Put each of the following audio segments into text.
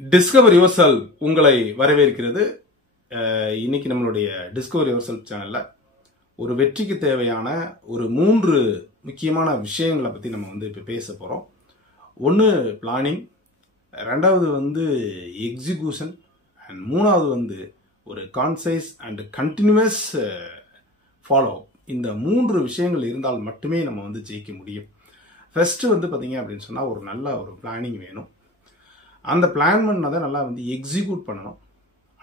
Discover your self உங்களை வரவேற்கிறது. இன்னைக்கு நம்மளுடைய டிஸ்கவர் யுவர் செல்ஃப் சேனல்ல ஒரு வெற்றிக்கு தேவையான ஒரு 3 முக்கியமான விஷயங்களை பத்தி நம்ம இப்ப பேச போறோம். ஒன்னு பிளானிங், ரெண்டாவது எக்ஸிகியூஷன், அண்ட் மூணாவது ஒரு கான்சைஸ் அண்ட் கண்டினியூஸ் ஃபாலோ. இந்த 3 விஷயங்கள் இருந்தால் மட்டுமே நம்ம ஜெயிக்க முடியும். ஃபர்ஸ்ட் பாத்தீங்க அப்படின்னு சொன்னா ஒரு நல்ல ஒரு பிளானிங் வேணும். அந்த பிளான் பண்ணதை நல்லா எக்ஸிக்யூட் பண்ணணும்.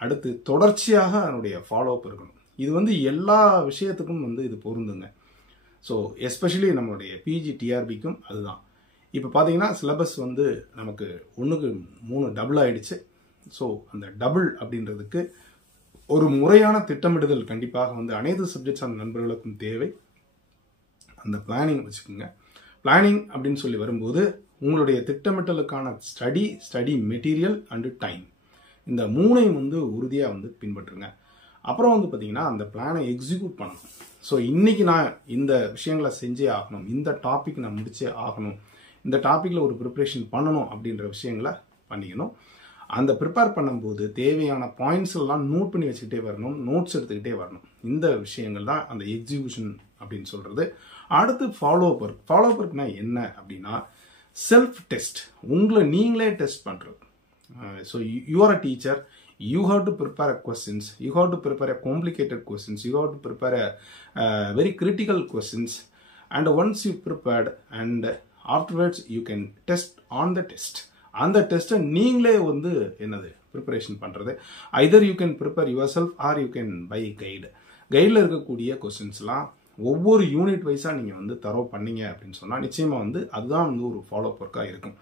அடுத்து தொடர்ச்சியாக அதனுடைய ஃபாலோ அப் இருக்கணும். இது எல்லா விஷயத்துக்கும் இது பொருந்துங்க. ஸோ எஸ்பெஷலி நம்மளுடைய பிஜி டிஆர்பிக்கும் அதுதான். இப்போ பார்த்தீங்கன்னா சிலபஸ் நமக்கு 1க்கு 3 டபுள் ஆயிடுச்சு. ஸோ அந்த டபுள் அப்படின்றதுக்கு ஒரு முறையான திட்டமிடுதல் கண்டிப்பாக அனைத்து சப்ஜெக்ட்ஸ் அந்த நண்பர்களுக்கும் தேவை. அந்த பிளானிங் வச்சுக்கோங்க. பிளானிங் அப்படின்னு சொல்லி வரும்போது உங்களுடைய திட்டமிட்டலுக்கான ஸ்டடி மெட்டீரியல் அண்டு டைம், இந்த 3ஐயும் உறுதியாக பின்பற்றுங்க. அப்புறம் பார்த்தீங்கன்னா அந்த பிளானை எக்ஸிக்யூட் பண்ணணும். ஸோ இன்னைக்கு நான் இந்த விஷயங்களை செஞ்சே ஆகணும், இந்த டாபிக் நான் முடிச்சே ஆகணும், இந்த டாப்பிக்கில் ஒரு ப்ரிப்ரேஷன் பண்ணணும் அப்படின்ற விஷயங்களை பண்ணிக்கணும். அந்த ப்ரிப்பேர் பண்ணும்போது தேவையான பாயிண்ட்ஸ் எல்லாம் நோட் பண்ணி வச்சுக்கிட்டே வரணும், நோட்ஸ் எடுத்துக்கிட்டே வரணும். இந்த விஷயங்கள் தான் அந்த எக்ஸிக்யூஷன் அப்படின்னு சொல்றது. அடுத்து follow up work. Follow up ஒர்க்னா என்ன அப்படின்னா செல்ஃப் டெஸ்ட், உங்களை நீங்களே டெஸ்ட் பண்றது. So you are a teacher, you have to prepare questions, you have to prepare a complicated questions, you have to prepare a very critical questions, and once you prepared and afterwards you can test on the test. அந்த டெஸ்ட்டை நீங்களே என்னது preparation பண்றது. Either you can prepare yourself or you can buy guide. கைடில் இருக்கக்கூடிய கொஸ்டின்ஸ்லாம் ஒவ்வொரு unit வைஸா நீங்க தரோ பண்ணீங்க அப்படின்னு சொன்னா நிச்சயமா அதுதான் ஒரு ஃபாலோ அப் ஒர்க்கா இருக்கும்.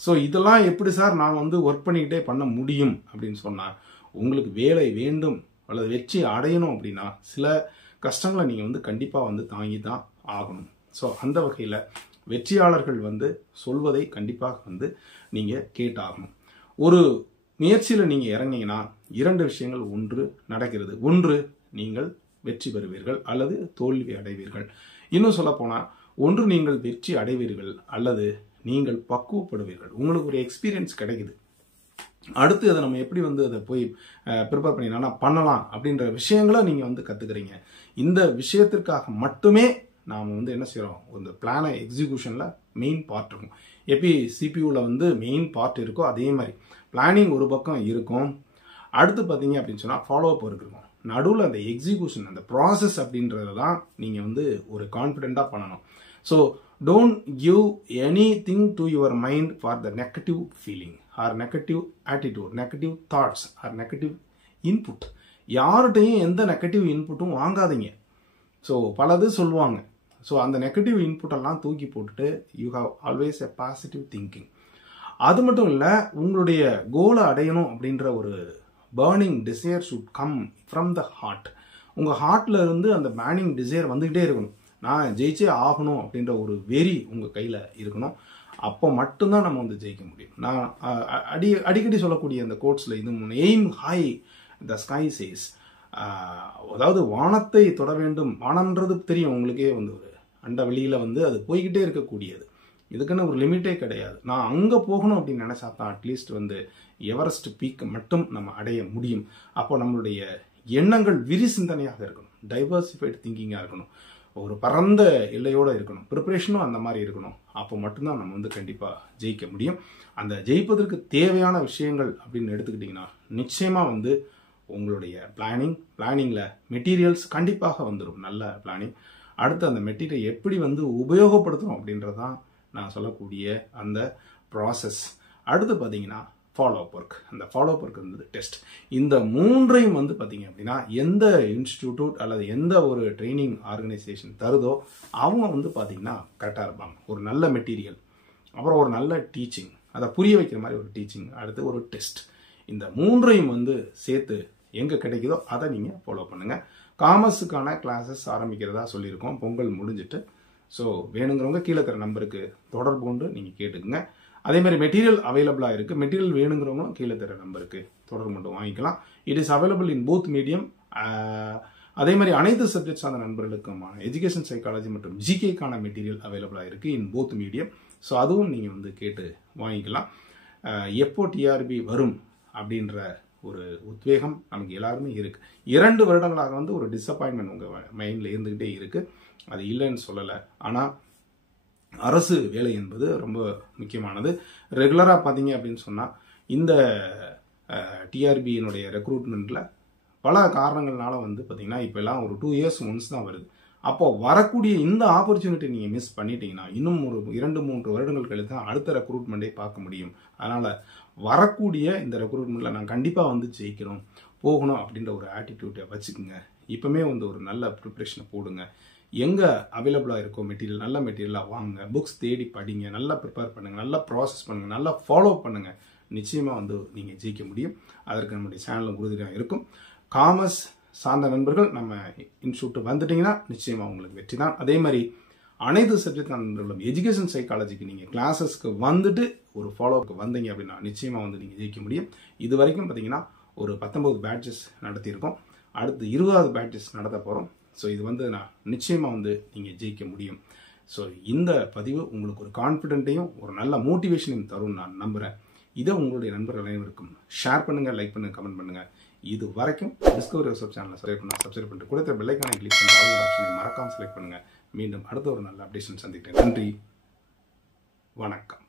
ஸோ இதெல்லாம் எப்படி சார் நான் ஒர்க் பண்ணிக்கிட்டே பண்ண முடியும் அப்படின்னு சொன்னா, உங்களுக்கு வேலை வேண்டும் அல்லது வெற்றி அடையணும் அப்படின்னா சில கஷ்டங்களை நீங்க கண்டிப்பா தாங்கி தான் ஆகணும். ஸோ அந்த வகையில வெற்றியாளர்கள் சொல்வதை கண்டிப்பாக நீங்க கேட்டாகணும். ஒரு முயற்சியில நீங்க இறங்கினீங்கன்னா 2 விஷயங்கள் ஒன்று நடக்கிறது. ஒன்று, நீங்கள் வெற்றி பெறுவீர்கள் அல்லது தோல்வி அடைவீர்கள். இன்னும் சொல்ல போனா, ஒன்று நீங்கள் வெற்றி அடைவீர்கள் அல்லது நீங்கள் பக்குவப்படுவீர்கள். உங்களுக்கு ஒரு எக்ஸ்பீரியன்ஸ் கிடைக்குது. அடுத்து அதை நம்ம எப்படி அதை போய் ப்ரிப்பேர் பண்ணலாம் அப்படின்ற விஷயங்களை நீங்க கத்துக்கிறீங்க. இந்த விஷயத்திற்காக மட்டுமே நாம் என்ன செய்யறோம், இந்த பிளான எக்ஸிகியூஷன்ல மெயின் பார்ட் இருக்கும். எப்படி சிபியூல மெயின் பார்ட் இருக்கோ அதே மாதிரி பிளானிங் ஒரு பக்கம் இருக்கும். அடுத்து பாத்தீங்க அப்படின்னு சொன்னா ஃபாலோ அப் இருக்கும். நடுவில் அந்த எக்ஸிகியூஷன், அந்த ப்ராசஸ் அப்படின்றதான் நீங்க ஒரு கான்ஃபிடென்ட்டா பண்ணணும். So don't give anything to your mind for the negative feeling or negative attitude, negative thoughts or negative input. யார்கிட்டையும் எந்த நெகட்டிவ் இன்புட்டும் வாங்காதீங்க. ஸோ பலது சொல்லுவாங்க. ஸோ அந்த நெகட்டிவ் இன்புட் எல்லாம் தூக்கி போட்டுட்டு you have always a positive thinking. அது மட்டும் இல்லை, உங்களுடைய கோலை அடையணும் அப்படின்ற ஒரு burning desire should come from the heart. உங்க ஹார்ட்ல இருந்து அந்த burning desire வந்துகிட்டே இருக்கணும். நான் ஜெயிச்சே ஆகணும் அப்படின்ற ஒரு வெறி உங்க கையில இருக்கணும். அப்போ மட்டும்தான் நம்ம ஜெயிக்க முடியும். நான் அடிக்கடி சொல்லக்கூடிய அந்த கோட்ஸ்ல இது aim high the sky says. அதாவது வானத்தை தொட வேண்டும். வானம்ன்றது தெரியும் உங்களுக்கே, ஒரு அண்ட வெளியில அது போய்கிட்டே இருக்கக்கூடியது. இதுக்குன்னு ஒரு லிமிட்டே கிடையாது. நான் அங்க போகணும் அப்படின்னு நினைச்சா தான் அட்லீஸ்ட் எவரெஸ்ட் பீக் மட்டும் நம்ம அடைய முடியும். அப்போ நம்மளுடைய எண்ணங்கள் விரி சிந்தனையாக இருக்கணும், டைவர்சிஃபைடு திங்கிங்கா இருக்கணும், ஒரு பரந்த எல்லையோட இருக்கணும், ப்ரிப்பரேஷனும் அந்த மாதிரி இருக்கணும். அப்போ மட்டும்தான் நம்ம கண்டிப்பா ஜெயிக்க முடியும். அந்த ஜெயிப்பதற்கு தேவையான விஷயங்கள் அப்படின்னு எடுத்துக்கிட்டீங்கன்னா நிச்சயமா உங்களுடைய பிளானிங்ல மெட்டீரியல்ஸ் கண்டிப்பாக வந்துடும். நல்ல பிளானிங். அடுத்து அந்த மெட்டீரியல் எப்படி உபயோகப்படுத்துறோம் அப்படின்றதான் நான் சொல்லக்கூடிய அந்த ப்ராசஸ். அடுத்து பார்த்தீங்கன்னா ஃபாலோ அப் ஒர்க். அந்த ஃபாலோ அப் ஒர்க் டெஸ்ட். இந்த 3ஐயும் பார்த்தீங்க அப்படின்னா எந்த இன்ஸ்டிடியூட் அல்லது எந்த ஒரு ட்ரைனிங் ஆர்கனைசேஷன் தருதோ அவங்க பார்த்தீங்கன்னா கரெக்டாக இருப்பாங்க. ஒரு நல்ல மெட்டீரியல், அப்புறம் ஒரு நல்ல டீச்சிங், அதை புரிய வைக்கிற மாதிரி ஒரு டீச்சிங், அடுத்து ஒரு டெஸ்ட். இந்த 3ஐயும் சேர்த்து எங்கே கிடைக்குதோ அதை நீங்கள் ஃபாலோ பண்ணுங்க. காமர்ஸுக்கான கிளாஸஸ் ஆரம்பிக்கிறதா சொல்லியிருக்கோம், பொங்கல் முடிஞ்சிட்டு. ஸோ வேணுங்கிறவங்க கீழே இருக்கிற நம்பருக்கு தொடர்பு கொண்டு நீங்கள் கேட்டுக்குங்க. அதே மாதிரி மெட்டீரியல் அவைலபிளாக இருக்குது. மெட்டீரியல் வேணுங்கிறவங்களும் கீழே தர நம்பருக்கு தொடர்பு கொண்டு வாங்கிக்கலாம். It is available in both medium. அதே மாதிரி அனைத்து சப்ஜெக்ட்ஸ் அந்த நண்பர்களுக்குமான எஜுகேஷன் சைக்காலஜி மற்றும் ஜிகேக்கான மெட்டீரியல் அவைலபிளாக இருக்குது இன் போத் மீடியம். ஸோ அதுவும் நீங்கள் கேட்டு வாங்கிக்கலாம். எப்போ டிஆர்பி வரும் அப்படின்ற ஒரு உத்வேகம் நமக்கு எல்லாருமே இருக்குது. 2 வருடங்களாக வந்து ஒரு டிசப்பாயின்மெண்ட் உங்கள் மைண்டில் இருந்துக்கிட்டே இருக்குது. அது இல்லைன்னு சொல்லலை. ஆனால் அரசு வேலை என்பது ரொம்ப முக்கியமானது. ரெகுலராக பார்த்தீங்க அப்படின்னு சொன்னால் இந்த டிஆர்பியினுடைய ரெக்ரூட்மெண்ட்டில் பல காரணங்கள்னால வந்து பார்த்தீங்கன்னா இப்போ எல்லாம் ஒரு 2 இயர்ஸ் ஒன்ஸ் தான் வருது. அப்போ வரக்கூடிய இந்த ஆப்பர்ச்சுனிட்டி நீங்கள் மிஸ் பண்ணிட்டீங்கன்னா இன்னும் ஒரு 2-3 வருடங்கள் கழித்து தான் அடுத்த ரெக்ரூட்மெண்ட்டே பார்க்க முடியும். அதனால் வரக்கூடிய இந்த ரெக்ரூட்மெண்ட்டில் நான் கண்டிப்பாக வந்து ஜெயிக்கணும், போகணும் அப்படின்ற ஒரு ஆட்டிடியூட்டை வச்சுக்கோங்க. இப்போமே வந்து ஒரு நல்ல ப்ரிப்ரேஷனை போடுங்க. எங்கே அவைலபிளாக இருக்கோ மெட்டீரியல், நல்ல மெட்டீரியலாக வாங்க, புக்ஸ் தேடி படிங்க, நல்லா ப்ரிப்பேர் பண்ணுங்கள், நல்லா ப்ராசஸ் பண்ணுங்கள், நல்லா ஃபாலோ பண்ணுங்கள். நிச்சயமாக வந்து நீங்கள் ஜெயிக்க முடியும். அதற்கு நம்முடைய சேனலில் உறுதியாக இருக்கும். காமர்ஸ் சார்ந்த நண்பர்கள் நம்ம இன்ஸ்டியூட் வந்துட்டீங்கன்னா நிச்சயமாக உங்களுக்கு வெற்றி தான். அதே மாதிரி அனைத்து சப்ஜெக்ட் நண்பர்களும் எஜுகேஷன் சைக்காலஜிக்கு நீங்கள் கிளாஸஸ்க்கு வந்துட்டு ஒரு ஃபாலோவுக்கு வந்தீங்க அப்படின்னா நிச்சயமாக வந்து நீங்கள் ஜெயிக்க முடியும். இது வரைக்கும் பார்த்தீங்கன்னா ஒரு 19 பேட்சஸ் நடத்தியிருக்கோம். அடுத்து 20வது பேட்சஸ் நடத்த போகிறோம். ஸோ இது வந்து நான் நிச்சயமாக வந்து நீங்கள் ஜெயிக்க முடியும். ஸோ இந்த பதிவு உங்களுக்கு ஒரு கான்ஃபிடென்ட்டையும் ஒரு நல்ல மோட்டிவேஷனையும் தரும் நான் நம்புகிறேன். இதை உங்களுடைய நண்பர்கள் அனைவருக்கும் ஷேர் பண்ணுங்கள், லைக் பண்ணுங்கள், கமெண்ட் பண்ணுங்கள். இது வரைக்கும் டிஸ்கவரி யூசப் சேனலை சப்ஸ்கிரைப் பண்ணிட்டு கொடுத்த பெல் ஐக்கானை கிளிக் பண்ணுற ஆப்ஷனை மறக்காமல் செலக்ட் பண்ணுங்கள். மீண்டும் அடுத்த ஒரு நல்ல அப்டேஷன் சந்திக்கிறேன். நன்றி, வணக்கம்.